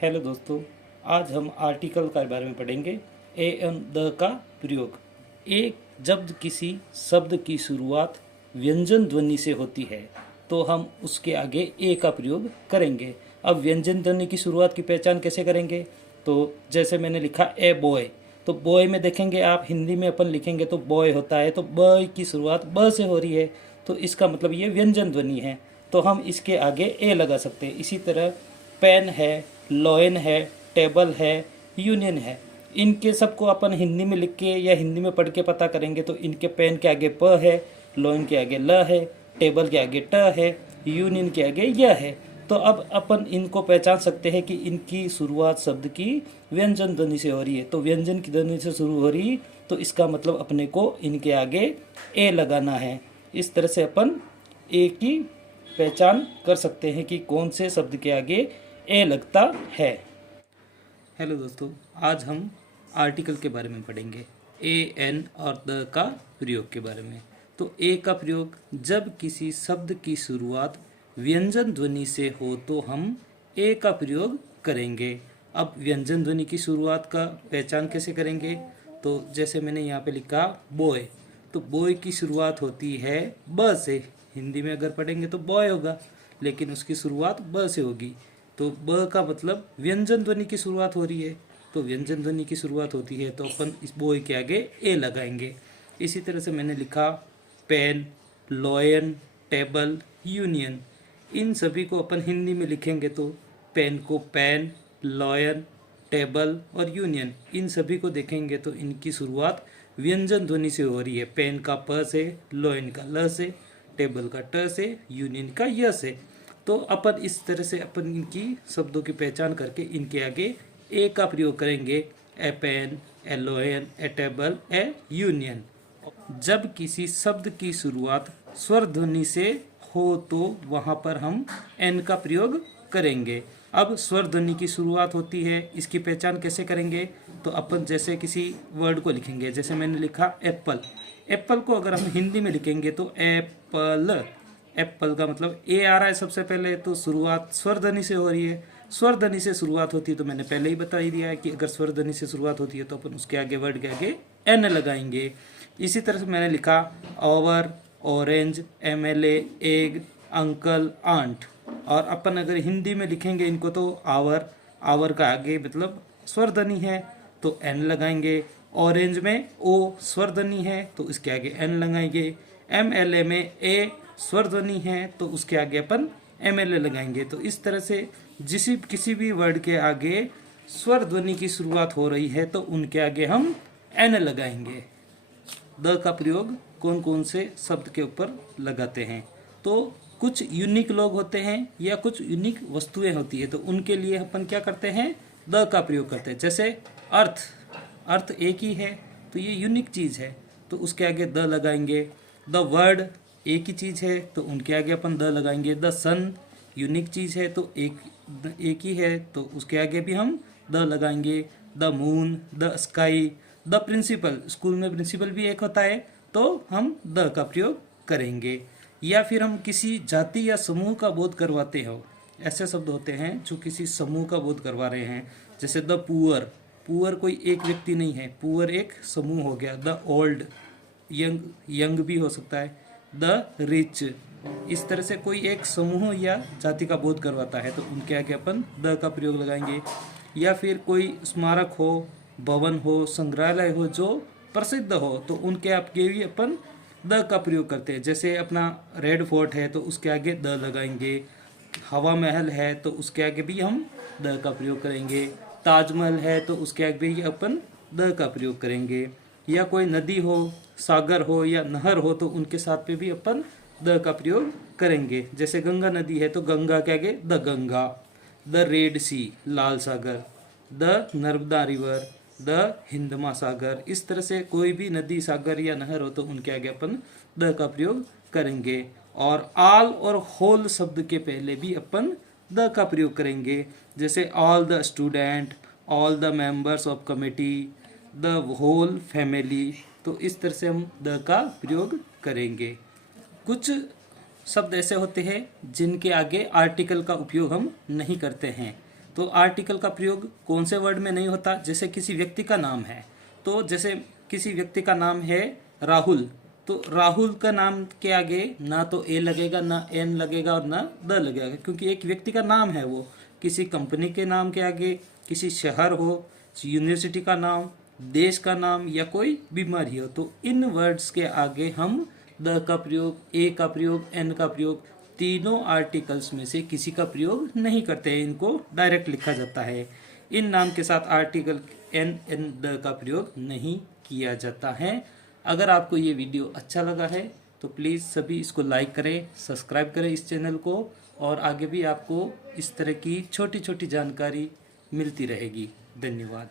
Hello दोस्तों, आज हम आर्टिकल के बारे में पढ़ेंगे। ए एन द का प्रयोग। एक जब किसी शब्द की शुरुआत व्यंजन ध्वनि से होती है तो हम उसके आगे ए का प्रयोग करेंगे। अब व्यंजन ध्वनि की शुरुआत की पहचान कैसे करेंगे? तो जैसे मैंने लिखा ए बॉय, तो बॉय में देखेंगे आप, हिंदी में अपन लिखेंगे तो बॉय होता है, तो बॉय की शुरुआत ब से हो रही है, तो इसका मतलब ये व्यंजन ध्वनि है, तो हम इसके आगे ए लगा सकते हैं। इसी तरह पेन है, लॉयन है, टेबल है, यूनियन है, इनके सबको अपन हिंदी में लिख के या हिंदी में पढ़ के पता करेंगे तो इनके पेन के आगे प है, लॉयन के आगे ल है, टेबल के आगे ट है, यूनियन के आगे य है। तो अब अपन इनको पहचान सकते हैं कि इनकी शुरुआत शब्द की व्यंजन ध्वनि से हो रही है, तो व्यंजन की ध्वनि से शुरू हो रही, तो इसका मतलब अपने को इनके आगे ए लगाना है। इस तरह से अपन ए की पहचान कर सकते हैं कि कौन से शब्द के आगे ए लगता है। हेलो दोस्तों, आज हम आर्टिकल के बारे में पढ़ेंगे, ए एन और द का प्रयोग के बारे में। तो ए का प्रयोग जब किसी शब्द की शुरुआत व्यंजन ध्वनि से हो तो हम ए का प्रयोग करेंगे। अब व्यंजन ध्वनि की शुरुआत का पहचान कैसे करेंगे? तो जैसे मैंने यहाँ पे लिखा बॉय, तो बॉय की शुरुआत होती है ब से। हिंदी में अगर पढ़ेंगे तो बॉय होगा, लेकिन उसकी शुरुआत ब से होगी, तो ब का मतलब व्यंजन ध्वनि की शुरुआत हो रही है, तो व्यंजन ध्वनि की शुरुआत होती है तो अपन इस बॉय के आगे ए लगाएंगे। इसी तरह से मैंने लिखा पेन, लॉयन, टेबल, यूनियन, इन सभी को अपन हिंदी में लिखेंगे तो पेन को पेन, लॉयन, टेबल और यूनियन, इन सभी को देखेंगे तो इनकी शुरुआत व्यंजन ध्वनि से हो रही है। पेन का प से, लॉयन का ल से, टेबल का ट से, यूनियन का य से। तो अपन इस तरह से अपन इनकी शब्दों की पहचान करके इनके आगे ए का प्रयोग करेंगे। A pen, a lion, a table, a union. जब किसी शब्द की शुरुआत स्वर ध्वनि से हो तो वहां पर हम एन का प्रयोग करेंगे। अब स्वर ध्वनि की शुरुआत होती है, इसकी पहचान कैसे करेंगे? तो अपन जैसे किसी वर्ड को लिखेंगे, जैसे मैंने लिखा एप्पल, एप्पल को अगर हम हिंदी में लिखेंगे तो एप्पल, एप्पल का मतलब ए आ रहा है सबसे पहले, तो शुरुआत स्वर ध्वनि से हो रही है। स्वर ध्वनि से शुरुआत होती है तो मैंने पहले ही बता ही दिया है कि अगर स्वर ध्वनि से शुरुआत होती है तो अपन उसके आगे, वर्ड के आगे एन लगाएंगे। इसी तरह से मैंने लिखा over, orange, MLA, egg, uncle, aunt, और अपन अगर हिंदी में लिखेंगे इनको तो आवर, आवर का आगे मतलब स्वर ध्वनि है तो एन लगाएंगे। ऑरेंज में ओ स्वर ध्वनि है तो इसके आगे एन लगाएंगे। एमएलए में ए स्वर ध्वनि है तो उसके आगे अपन एमएलए लगाएंगे। तो इस तरह से किसी भी वर्ड के आगे स्वर ध्वनि की शुरुआत हो रही है तो उनके आगे हम एन लगाएंगे। द का प्रयोग कौन कौन से शब्द के ऊपर लगाते हैं? तो कुछ यूनिक लोग होते हैं या कुछ यूनिक वस्तुएं होती है तो उनके लिए अपन क्या करते हैं? द का प्रयोग करते हैं। जैसे अर्थ, अर्थ एक ही है तो ये यूनिक चीज़ है तो उसके आगे द लगाएंगे। द वर्ड एक ही चीज़ है तो उनके आगे अपन द लगाएंगे। द सन यूनिक चीज़ है तो एक ही है तो उसके आगे भी हम द लगाएंगे। The moon, the sky, the principal, school में प्रिंसिपल भी एक होता है तो हम द का प्रयोग करेंगे। या फिर हम किसी जाति या समूह का बोध करवाते हो, ऐसे शब्द होते हैं जो किसी समूह का बोध करवा रहे हैं। जैसे द पुअर, पुअर कोई एक व्यक्ति नहीं है, पुअर एक समूह हो गया। द ओल्ड, यंग, यंग भी हो सकता है। द रिच, इस तरह से कोई एक समूह या जाति का बोध करवाता है तो उनके आगे अपन द का प्रयोग लगाएंगे। या फिर कोई स्मारक हो, भवन हो, संग्रहालय हो जो प्रसिद्ध हो तो उनके आगे भी अपन द का प्रयोग करते हैं। जैसे अपना रेड फोर्ट है तो उसके आगे द लगाएंगे। हवा महल है तो उसके आगे भी हम द का प्रयोग करेंगे। ताजमहल है तो उसके आगे भी अपन द का प्रयोग करेंगे। या कोई नदी हो, सागर हो या नहर हो तो उनके साथ पे भी अपन द का प्रयोग करेंगे। जैसे गंगा नदी है तो गंगा के आगे the Ganga. The red sea, लाल सागर। The Narmada river, the Hind Mahasagar. इस तरह से कोई भी नदी, सागर या नहर हो तो उनके आगे अपन द का प्रयोग करेंगे। और आल और होल शब्द के पहले भी अपन द का प्रयोग करेंगे। जैसे all the student, all the members of committee, the whole family, तो इस तरह से हम द का प्रयोग करेंगे। कुछ शब्द ऐसे होते हैं जिनके आगे आर्टिकल का उपयोग हम नहीं करते हैं, तो आर्टिकल का प्रयोग कौन से वर्ड में नहीं होता? जैसे किसी व्यक्ति का नाम है, तो जैसे किसी व्यक्ति का नाम है राहुल, तो राहुल का नाम के आगे ना तो ए लगेगा, ना एन लगेगा और ना द लगेगा, क्योंकि एक व्यक्ति का नाम है वो। किसी कंपनी के नाम के आगे, किसी शहर हो, यूनिवर्सिटी का नाम, देश का नाम या कोई बीमारी हो, तो इन वर्ड्स के आगे हम द का प्रयोग, ए का प्रयोग, एन का प्रयोग, तीनों आर्टिकल्स में से किसी का प्रयोग नहीं करते हैं। इनको डायरेक्ट लिखा जाता है। इन नाम के साथ आर्टिकल एन एन द का प्रयोग नहीं किया जाता है। अगर आपको ये वीडियो अच्छा लगा है तो प्लीज़ सभी इसको लाइक करें, सब्सक्राइब करें इस चैनल को, और आगे भी आपको इस तरह की छोटी छोटी जानकारी मिलती रहेगी। धन्यवाद।